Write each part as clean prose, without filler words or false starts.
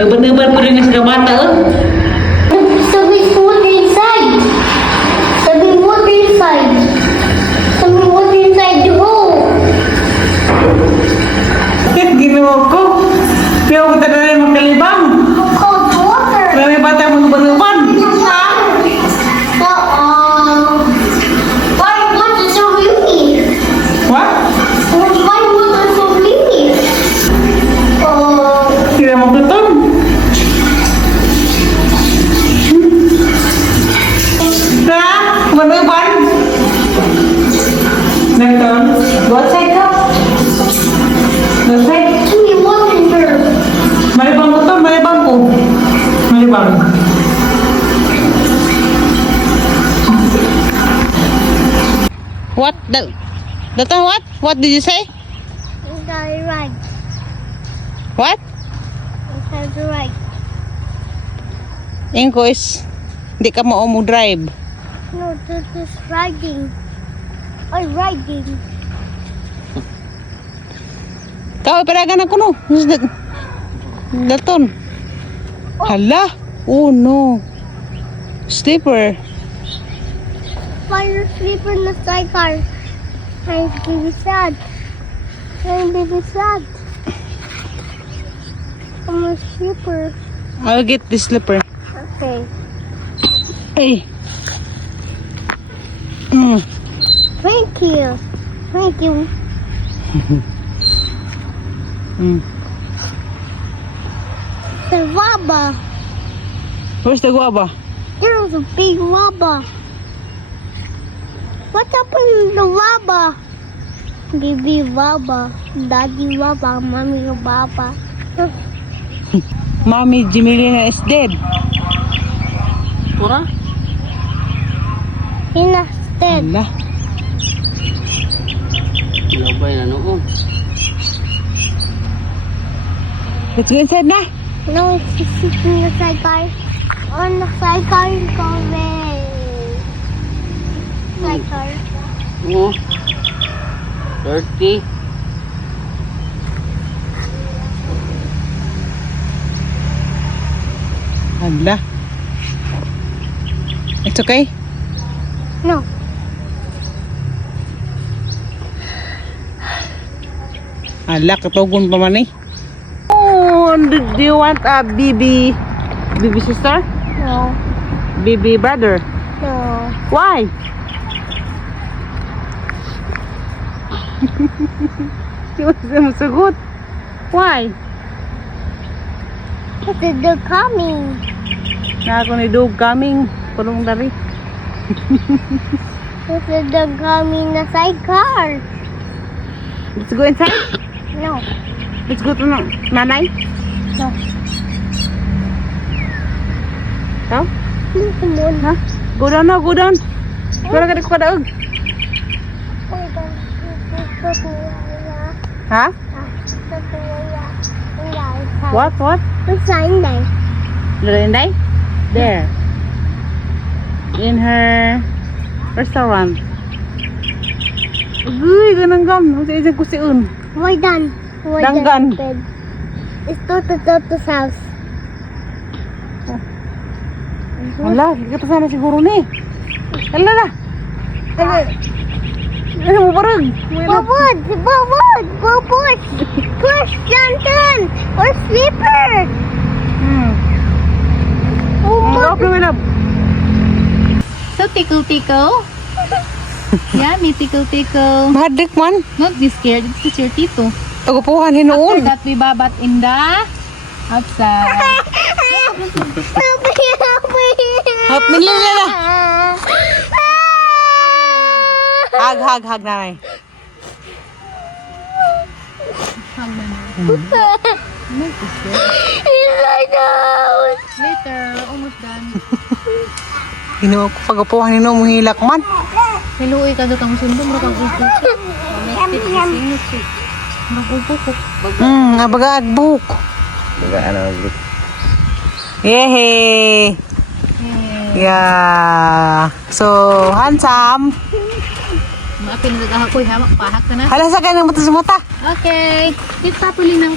Bener-bener po rin sa mata, Sabi water inside. Sabi water inside. Sabi water inside the hole. Bakit ginawa ko? Kaya ako talaga rin magkalibang. Cold water. Marami bata mo benuban. Why water so clean? What? Why water so clean? Tidak mau betul. Nah, benuban. Nonton. Buat saya kau. Selesai. Give me water. Mari bang betul, mari bangku. Mari bang. What? Datang what? What did you say? Inside right. What? Inside right. English. Hindi ka mo drive. No, this is riding. I'm riding. Kau peragan ako no. Daton. Hala. Oh no. Slipper. Fire sleeper in the sidecar. I'm baby sad. I'm baby sad. I'm a sleeper. I'll get this slipper. Okay. Hey. Mm. Thank you. Thank you. Mm. The lava. Where's the guava? There's a big lava. What happened in the lava? Baby lava. Daddy lava. Mommy lava. Mommy Jimelina is dead. Pura? Instead. Hala. Labay na noon. Let's go inside na. No, it's sitting in the sidecar. On the sidecar is going. Sidecar. Oo. 30. Hala. It's okay? No. Hala, katugon pa man eh. Oh, do you want a baby sister? No. Baby brother? No. Why? She was so good. Why? Because they're coming. Na ako ni dog coming. Kulong dari. Because they're coming in the sidecar. Let's go inside. No. Let's go to nanay. No. Ikaw? Come on. Ha? Go down na, go down. Wala ka di ko kadaog. Ha? What? What? What's Sunday? Linday? There. In her restaurant. Uy, ganang gam. Sa isang kusiun. Why done? Why Danggan. done? It's Toto's house. Hala, kita sana siguro ni. Hala na. Hala. Ano mo parang? Bobod! Bobod! Bobod! Push, Johnson! Or sleeper! Love, love. So, tickle-tickle. Yeah, may tickle-tickle. Mahadik man. Don't be scared. It's your tito. Tagupuhan After hinuon. that, we babat in the outside. Help me! Help me! Hap, nilala na. Hag, nanay. Inside out! Later, almost done. Hinuon ko pagapuhan hinuon mo hilak man. Hiluoy ka doon kang sundo, mura kang upo. Mag-upo. Nabaga agbuk. Yehe. Yeah. So, handsome. Maapin na nag-ahakoy, ha? Pahak ka na. Hala sa ganang mata sa mata. Okay. Sit properly ng...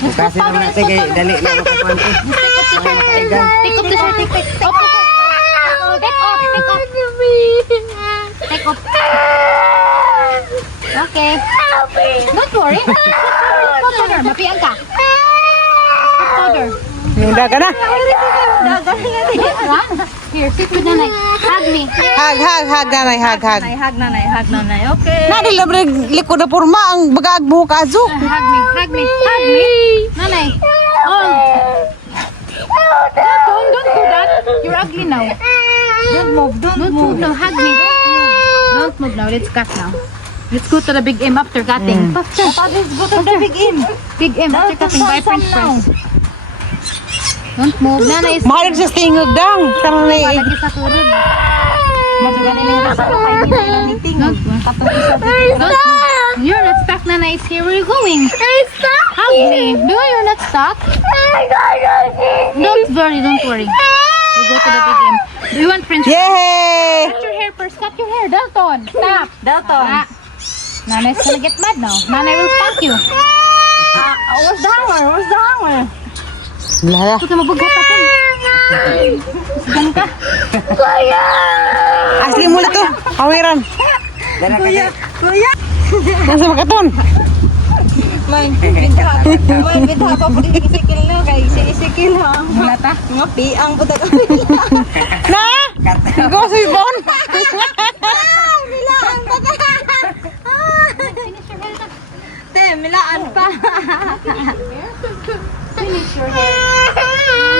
Kasi naman natin kay dali na ako kapanti. Take off the shirt. Take off. Take off. Okay. Don't worry. Put powder. Mapiang ka. Put powder. Yung daga na. Here, sit with nanay. Hug me. Hag nanay, hag. Hag nanay. Okay. Nadi labre likod na porma ang bagag buhok azu. Hug me. Hug me. Hug me. Nanay. Oh. Don't do that. You're ugly now. Don't move. Don't move now. Hug me. Don't move now. Let's cut now. Let's go to the big M after cutting. Faster. Let's go to the big in. Big M after cutting. Buy French fries. Don't move. Nanay is Mahalig sa stingog dang. Karang na lagi sa turun. Magaling na yung sa kapay nila ng meeting. You're not stuck, Nanay. It's here. Where are you going? Hug me. No, you're not stuck. Don't worry. We go to the big M. Do you want French fries? Yay! Cut your hair first. Cut your hair. Dalton. Stop. Dalton. Ah. Nanay's gonna get mad now. Nanay will spank you. Where's the hanger? Lala. Huwag ka mabugat ako. Sigan ka. Asli mo to. Kawiran. Kuya. Nasa makaton. Man, bintha pa po din isikil na. Kay isikil ha. Wala ta. Nga piang po tayo. Na! Ikaw sa ibon. Milaan pa ka. Finish your hair na. Te, milaan pa. Finish your hair.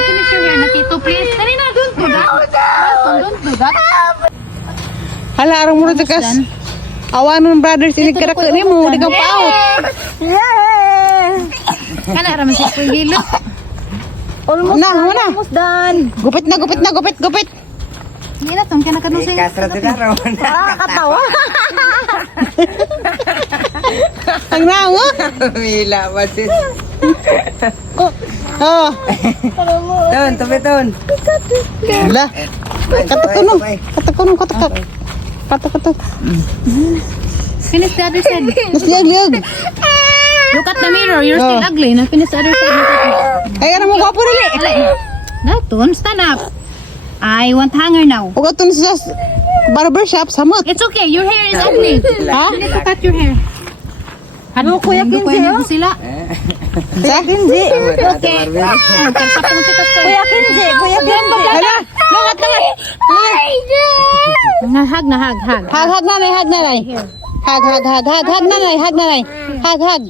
Finish your hair na, Tito, please. Dali na, don't do that. Dalton, don't do that. Hala, arang mo rin kas. Awan ng brothers, inigkarak ni mo. Di kang paot. Kana, raman siya po yung hilo. Una. Almost done. Gupit na. Hindi na, tong kanakanong sa'yo. Kasrat na raw. Katawa. Ang rango. Wila ba sis? Oh. Ton, tabiton. Hala. Katakunong. Katak. Finish the other side. Nasliyag. Look at the mirror. You're still ugly. Na finish the other side. Ay, ano mo gwapo rin eh. Dalton, stand up. I want hanger now. Huwag ito sa barbershop, samot. It's okay. Your hair is ugly. Ha? You need to cut your hair. Ano, Kuya Kinzi, oh? Sila. Sa? Okay. Magkarsapong sitas ko. Kuya Kinji. Hala. Langat. Hag na, hag. Hag nanay. Hag nanay. Hag.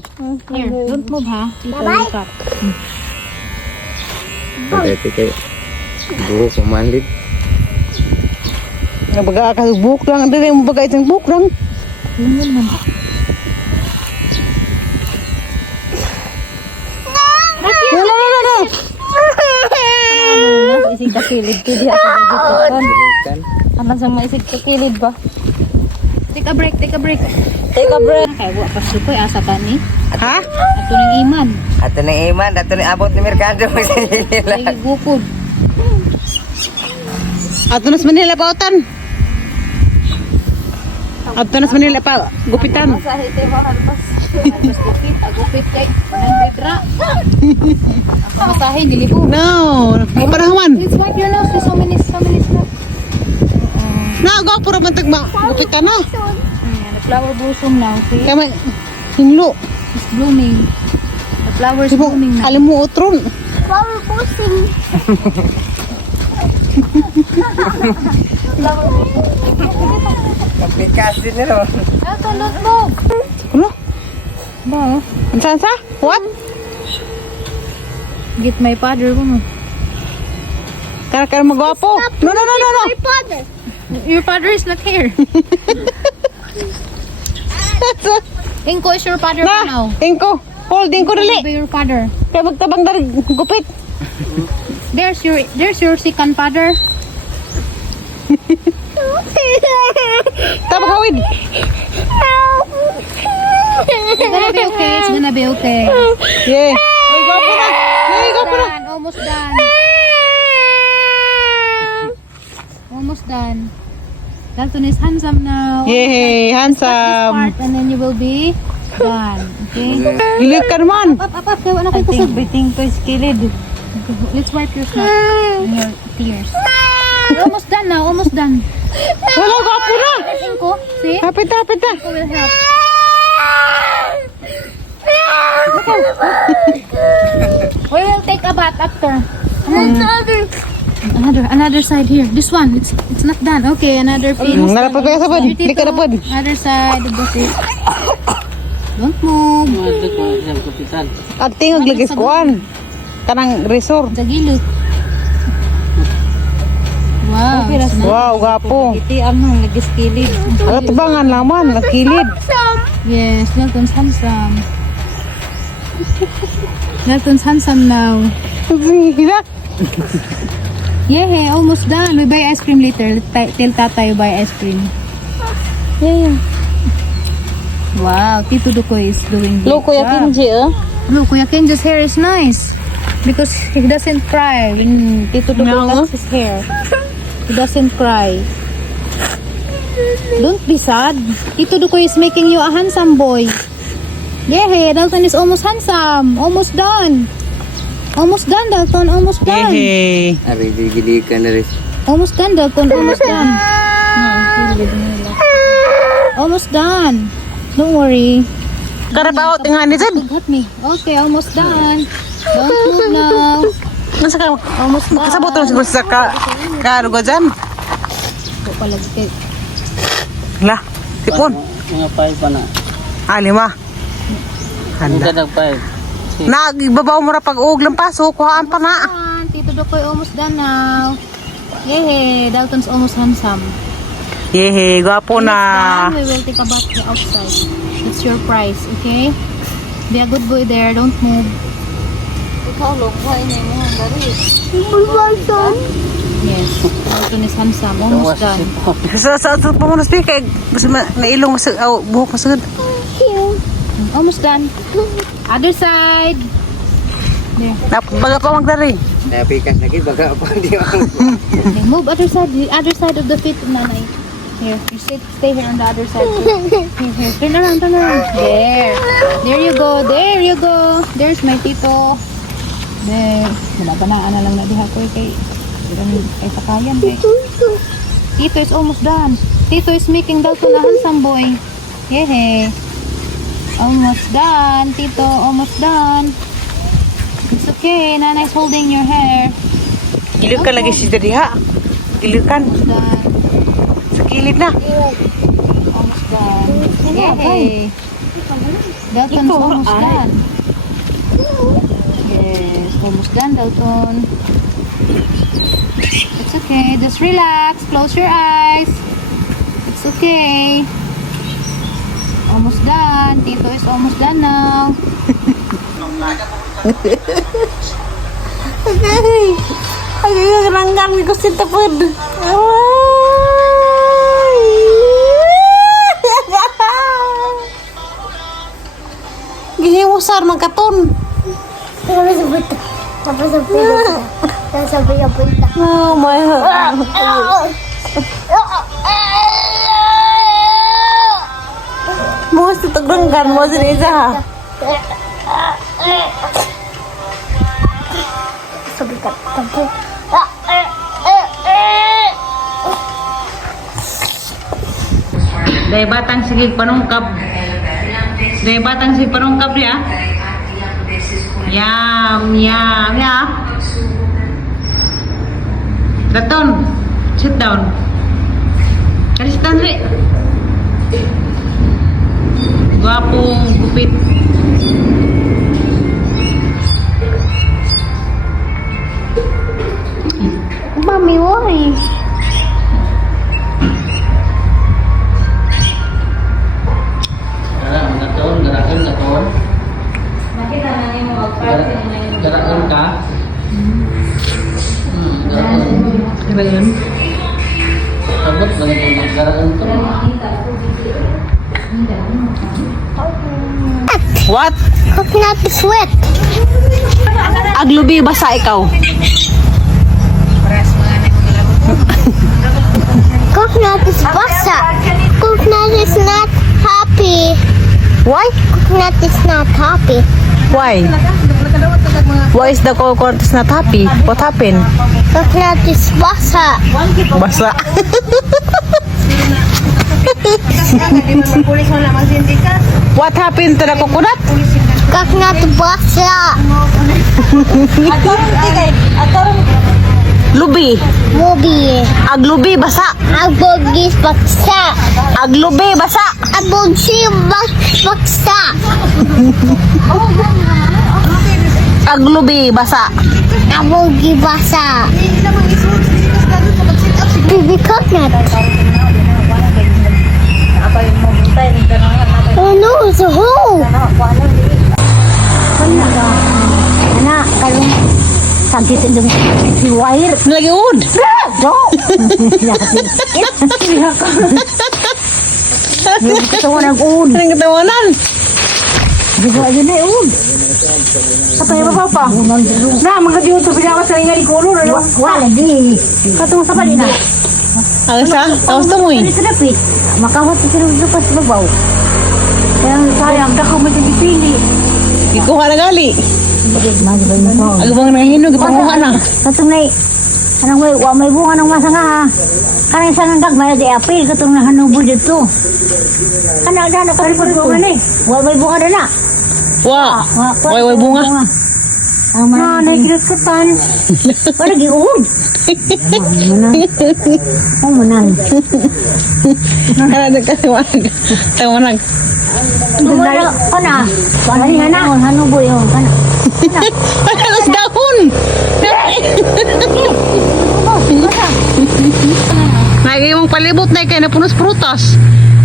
Here, don't move, ha? Tito, look up. Dati kay buhok pamandit. Nabaga ka buk lang. Dali mo baga itong buk lang. No. Isig ka kilid ko diha sa vegetation. Kan. Aman sa mga isig ka kilid ba? Take a break. Take a break. Kaya buwa pa sukoy, asa ka ni? Ha? Ato ng iman. Ato ni Iman, ato ni abot ni merkado. Ay, gukod. Ato nas Manila pautan. Ato nas Manila pa gupitan. Sa hite mo halpas. Agupit kay 100 ra. Masahe, nilibo. No, panahawan. Let's wipe your nose with so many spots. Na go puro man tagma gupitan na. The flower blossom now, see? Kaya may hinglo. It's blooming. The flower is Sibo, blooming now. alam mo utron. Flower bossing. Kapikas din nilo. Dalton, don't move. Ano? Ba? Sa? What? Get my father ko mo. Kara magwapo. No. My father. Your father is not here. Inko is your father ko now. Na, ingko. Holding ko dali. Be your father. Kaya magtabang dari gupit. There's your second father. Tabang hawid. It's gonna be okay. Yeah. Ay, gwapo na. Ay, gwapo na. Almost done. Almost done. Dalton is handsome now. Yay, This handsome. part, and then you will be done. Okay? Gilid ka naman. Up. Kaya wala kayo kusog. Biting ko skilid. Let's wipe your snot and your tears. We're almost done now. Almost done. Wala, gwapo na. Cinco. See? Hapit na. Cinco will help. We will take a bath after. Another side here. This one. It's not done. Okay, another feet. Nalapad pa ka sa pod. Your Hindi ka tito, napod. Other side of the feet. Don't move. At tingog lagi sa kuan. Kanang resort. Sa gilid. Wow. it's nice. Wow, gwapo. Iti ang lagi skilid. At bangan naman, nakilid. Yes, Milton's handsome. Milton's handsome now. Hila. Yeah, almost done. We buy ice cream later. Tell Tata you buy ice cream. Yeah. Wow, Tito Dukoy is doing great job. Look, Kuya Kenji's hair is nice. Because he doesn't cry when Tito Dukoy cuts his hair. He doesn't cry. Don't be sad. Tito Dukoy is making you a handsome boy. Yeah, Dalton is almost handsome. Almost done. Almost done, Dalton. Almost done. Yehey. Ari, gigili ka na rin. Almost done, Dalton. Almost done. Almost done. Don't worry. Karabaw, tingnan ni Zed. Got me. Okay, almost done. Don't move now. Nasa ka, Almost done. kasabot mo siguro sa karugo dyan. Ito pala dito. Hala, tipon. Mga 5 pa na. 5. Handa. nag-5. Nagbabaw mo na pag-uog lang paso, kuhaan pa na. Done. Tito Dokoy almost done now. Yay, Dalton's almost handsome. Yehey, gwapo na. Done, we will take a bath outside. It's your prize, okay? Be a good boy there. Don't move. Ikaw lokay na mo ang dari. Yes, Dalton is handsome. Almost done. Sa pamunas pa kay gusto nailong buhok masagad. Almost done. Other side. There. Baga pa magdari. Napikas lagi, baga pa di ako. Okay, move other side. The other side of the feet, Nanay. Here, you stay here on the other side. Here. Turn around. There. There you go. There you go. There's my tito. There. Banabanaan na lang na diha ko kay pakayan kay. Tito is almost done. Tito is making Dalton a handsome boy. Yehey. Almost done, Tito. Almost done. It's okay. Nanay's holding your hair. Gilid ka lagi si diha. Gilid kan. Almost done. Sa gilid na. Almost done. Yay! Dalton's almost done. Yes, almost done, Dalton. It's okay. Just relax. Close your eyes. It's okay. Almost done. Tito is almost done now. Ay, ranggang ni ko si tapod. Gihimusar magkaton. Oh my God. Mo si tagranggan mo si Reza ha. Dahil batang sige panungkap. Dahil batang sige panungkap ya. Yum, ya. Daton, sit down. Kali sit down rin. Gwapong gupit. Mommy, why? Garakan. Bakit naman mo mag-party na yun? Garakan ka. Diba yun? Sabot lang yung garakan to. What? Coconut is wet. Aglubi basa ikaw. Coconut is basa. Coconut is not happy. Why? Coconut is not happy. Why? Why is the coconut is not happy? What happened? Coconut is basa. Basa. What happened to the coconut? Coconut basa. Lubi. Mubi. Aglubi basa. Abogis baksa. Aglubi basa. Abogi baksa. Aglubi basa. Abogi basa. Baby coconut. Oh no, it's a hole. Anak, kalau sakit itu si wire. Lagi ud. Do. Ketawa nag-un. Sering ketawanan. Juga aja na un. Apa ya apa? Na, magadiyo to pinawa sa ingari kulo na. Wala di. Katong sa palina. Ano siya? Tapos tumoy. Ini sedapit. Makawat sa pas babaw. Kaya sayang dako mo sa dipili. Ikuha na gali. Mas ba mo? Agabang nahinog, ipanguha na. Katong nay anong may bunga ng masanga ha. Kanang sangang gagmay di apil katong nahanubo dito. Kana na ka report ko ni. Wa may bunga na. Wah. Way bunga. Ang mga nagilit ko tan. Wala giun. Oh menang. Kana nagkatawanag. Tawanag. Wala kana. Wala ni na hanubo yo kana. Alas dahon. Lagi mong palibot na kaya napunos prutas.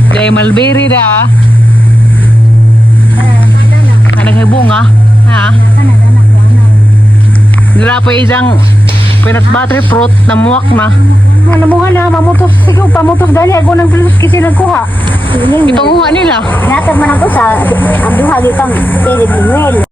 Kaya mulberry da. Ano kay bunga? Ha? Nila pa isang peanut butter fruit na muwak na. Ano mo na mamutos sigaw pamutos dali ako ng pilos kasi nagkuha. Ipanguha nila. Natag man ako sa ang duha gitang Terry Manuel.